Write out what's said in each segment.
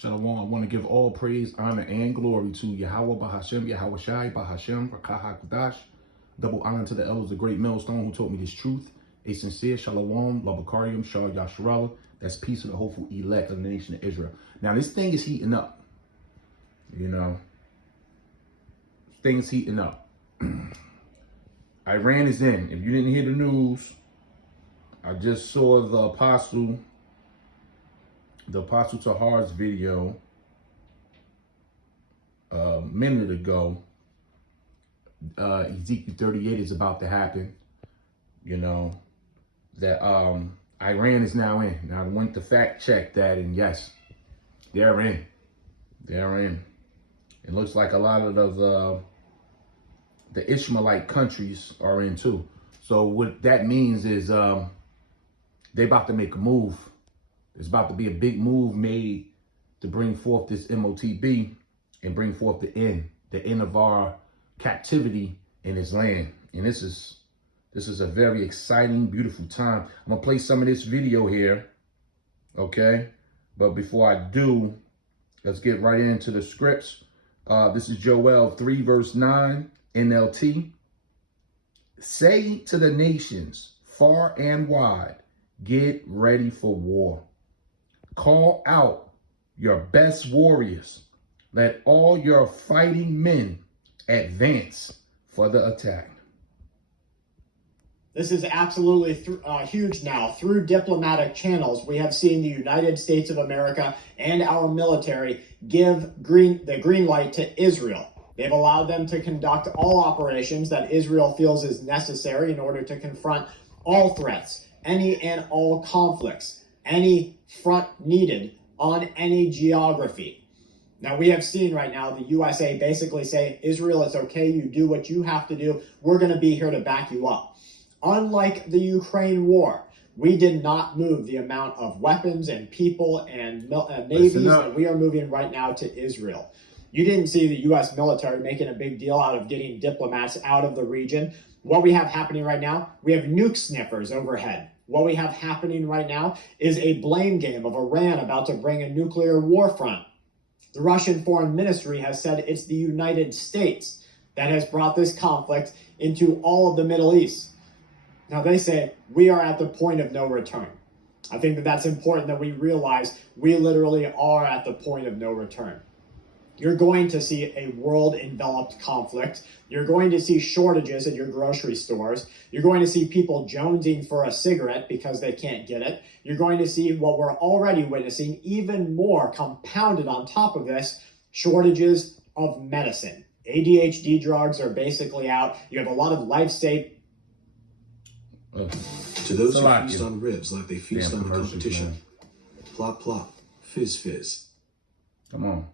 Shalom. I want to give all praise, honor, and glory to Yahweh Bahashem, Yahweh Shai Bahashem, Rakah HaKadosh. Double honor to the elders, the great millstone who taught me this truth. A sincere Shalom, Labakarium, Shah Yasharallah. That's peace of the hopeful elect of the nation of Israel. Now, this thing is heating up. You know, things heating up. Iran is in. If you didn't hear the news, I just saw the Apostle Tahar's video a minute ago. Ezekiel 38 is about to happen. You know, that Iran is now in. Now I went to fact check that, and yes, they're in. They're in. It looks like a lot of the Ishmaelite countries are in too. So what that means is they about to make a move. There's about to be a big move made to bring forth this MOTB and bring forth the end of our captivity in this land. And this is a very exciting, beautiful time. I'm gonna play some of this video here, okay? But before I do, let's get right into the scripts. This is Joel 3 verse 9, NLT. Say to the nations far and wide, get ready for war. Call out your best warriors. Let all your fighting men advance for the attack. This is absolutely huge now. Through diplomatic channels, we have seen the United States of America and our military give the green light to Israel. They've allowed them to conduct all operations that Israel feels is necessary in order to confront all threats, any and all conflicts, any front needed on any geography. Now, we have seen right now the USA basically say, Israel, it's okay, you do what you have to do. We're going to be here to back you up. Unlike the Ukraine war, we did not move the amount of weapons and people and navies that we are moving right now to Israel. You didn't see the U.S. military making a big deal out of getting diplomats out of the region. What we have happening right now, we have nuke sniffers overhead. What we have happening right now is a blame game of Iran about to bring a nuclear war front. The Russian Foreign Ministry has said it's the United States that has brought this conflict into all of the Middle East. Now they say we are at the point of no return. I think that that's important that we realize we literally are at the point of no return. You're going to see a world-enveloped conflict. You're going to see shortages at your grocery stores. You're going to see people jonesing for a cigarette because they can't get it. You're going to see what we're already witnessing, even more compounded on top of this, shortages of medicine. ADHD drugs are basically out. You have a lot of life-saving. To those who feast on ribs like they feast on the competition. Man. Plop, plop, fizz, fizz. Come on.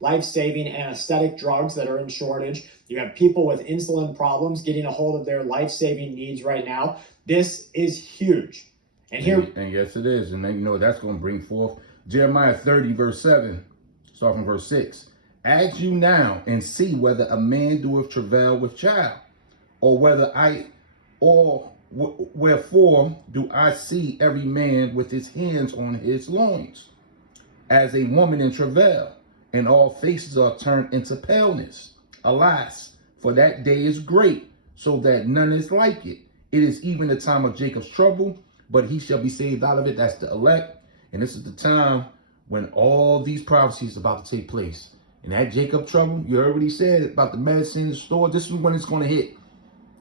Life-saving anesthetic drugs that are in shortage. You have people with insulin problems getting a hold of their life-saving needs right now. This is huge. And yes, it is. And then, you know, that's going to bring forth Jeremiah 30, verse 7, start from verse 6. Ask you now and see whether a man doeth travail with child, or wherefore do I see every man with his hands on his loins, as a woman in travail, and all faces are turned into paleness. Alas, for that day is great, so that none is like it. It is even the time of Jacob's trouble, but he shall be saved out of it. That's the elect. And this is the time when all these prophecies are about to take place. And that Jacob trouble, you heard what he said about the medicine in the store. This is when it's going to hit.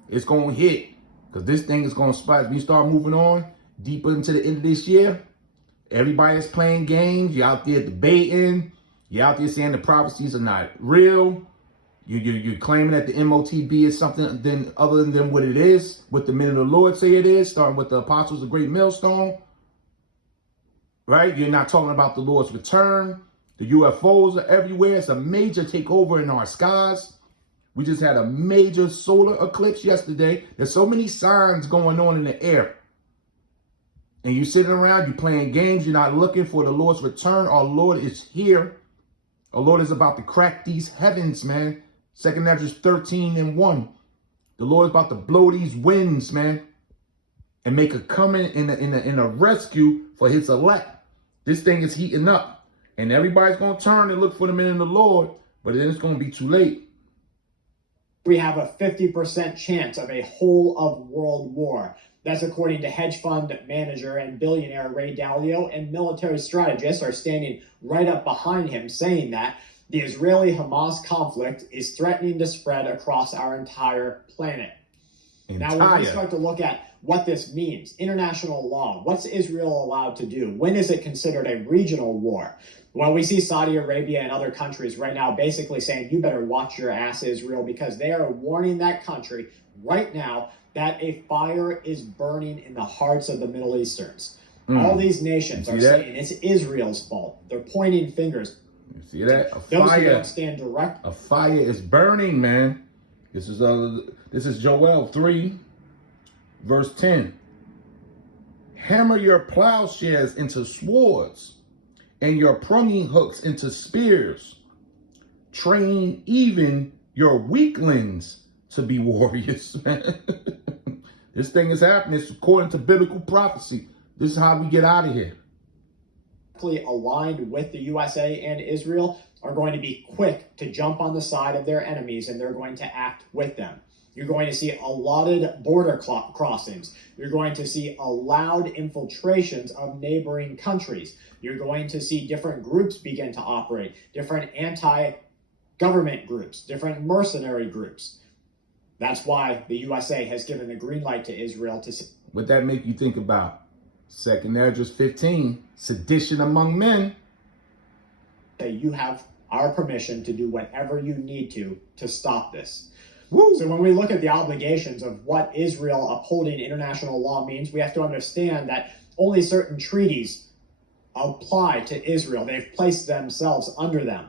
It's going to hit. Because this thing is going to spike. When you start moving on deeper into the end of this year, everybody is playing games. You're out there debating. You're out there saying the prophecies are not real. You're claiming that the MOTB is something other than what it is, what the men of the Lord say it is, starting with the apostles of great millstone. Right? You're not talking about the Lord's return. The UFOs are everywhere. It's a major takeover in our skies. We just had a major solar eclipse yesterday. There's so many signs going on in the air. And you're sitting around, you're playing games. You're not looking for the Lord's return. Our Lord is here. Our Lord is about to crack these heavens, man. 2nd Ezra 13 and 1. The Lord is about to blow these winds, man. and make a coming in a rescue for his elect. This thing is heating up, and everybody's going to turn and look for the men in the Lord, but then it's going to be too late. We have a 50% chance of a whole of world war. That's according to hedge fund manager and billionaire Ray Dalio, and military strategists are standing right up behind him, saying that the Israeli-Hamas conflict is threatening to spread across our entire planet. Now, when we start to look at what this means, international law, what's Israel allowed to do? When is it considered a regional war? Well, we see Saudi Arabia and other countries right now basically saying, you better watch your ass, Israel, because they are warning that country right now that a fire is burning in the hearts of the Middle Easterns. All these nations are saying it's Israel's fault. They're pointing fingers. You see that? Those who don't stand direct. A fire is burning, man. This is Joel 3, verse 10. Hammer your plowshares into swords and your pruning hooks into spears. Train even your weaklings to be warriors. This thing is happening. It's according to biblical prophecy. This is how we get out of here. Aligned with the USA and Israel are going to be quick to jump on the side of their enemies, and they're going to act with them. You're going to see allotted border crossings. You're going to see allowed infiltrations of neighboring countries. You're going to see different groups begin to operate, different anti-government groups, different mercenary groups. That's why the USA has given the green light to Israel to... What that make you think about? 2 Esdras 15, sedition among men. You have our permission to do whatever you need to stop this. Woo. So when we look at the obligations of what Israel upholding international law means, we have to understand that only certain treaties apply to Israel. They've placed themselves under them.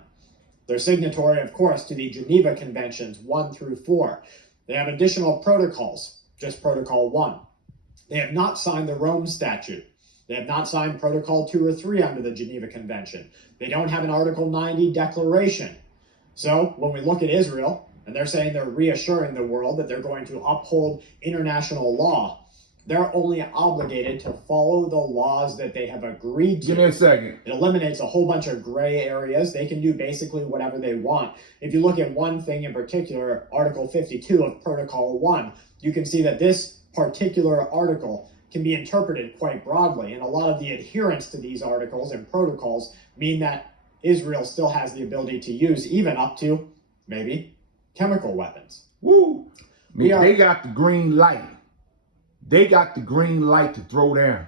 They're signatory, of course, to the Geneva Conventions 1 through 4. They have additional protocols, just Protocol 1. They have not signed the Rome Statute. They have not signed Protocol 2 or 3 under the Geneva Convention. They don't have an Article 90 declaration. So when we look at Israel, and they're saying they're reassuring the world that they're going to uphold international law, they're only obligated to follow the laws that they have agreed to. Give me a second. It eliminates a whole bunch of gray areas. They can do basically whatever they want. If you look at one thing in particular, Article 52 of Protocol 1, you can see that this particular article can be interpreted quite broadly, and a lot of the adherence to these articles and protocols mean that Israel still has the ability to use even up to maybe chemical weapons. Woo! They got the green light. They got the green light to throw down.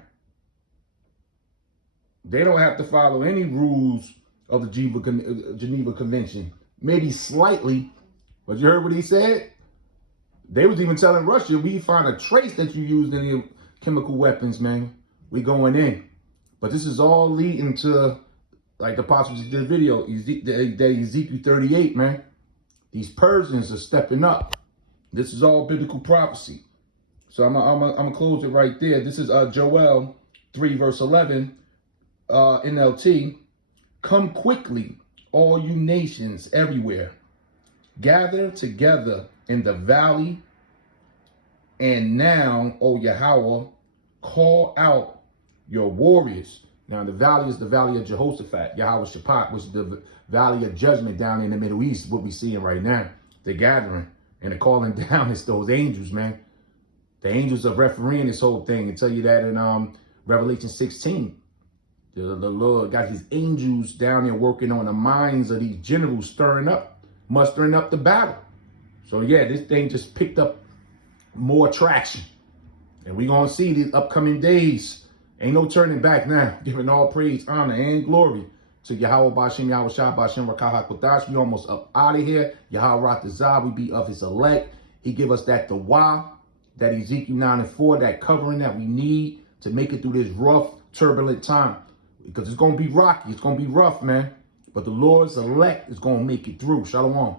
They don't have to follow any rules of the Geneva Convention. Maybe slightly, but you heard what he said? They was even telling Russia, we find a trace that you used in your chemical weapons, man. We going in. But this is all leading to, like the apostle did the video, that Ezekiel 38, man. These Persians are stepping up. This is all biblical prophecy. So I'm gonna close it right there. This is Joel 3 verse 11, NLT. Come quickly, all you nations everywhere. Gather together in the valley. And now, O Yahweh, call out your warriors. Now, the valley is the valley of Jehoshaphat, Yahweh Shaphat, which is the valley of judgment down in the Middle East, what we're seeing right now. They're gathering, and they're calling down. It's those angels, man. The angels are refereeing this whole thing. And tell you that in Revelation 16. The Lord got his angels down there working on the minds of these generals, mustering up the battle. So, yeah, this thing just picked up more traction. And we're going to see these upcoming days. Ain't no turning back now. Giving all praise, honor, and glory to Yahweh Bashem, Yahweh Shah Bashem, Rakah HaKodash. We almost up out of here. Yahweh Ratazah, we be of his elect. He give us that Dawah, that Ezekiel 9 and 4, that covering that we need to make it through this rough, turbulent time. Because it's going to be rocky. It's going to be rough, man. But the Lord's elect is going to make it through. Shalom.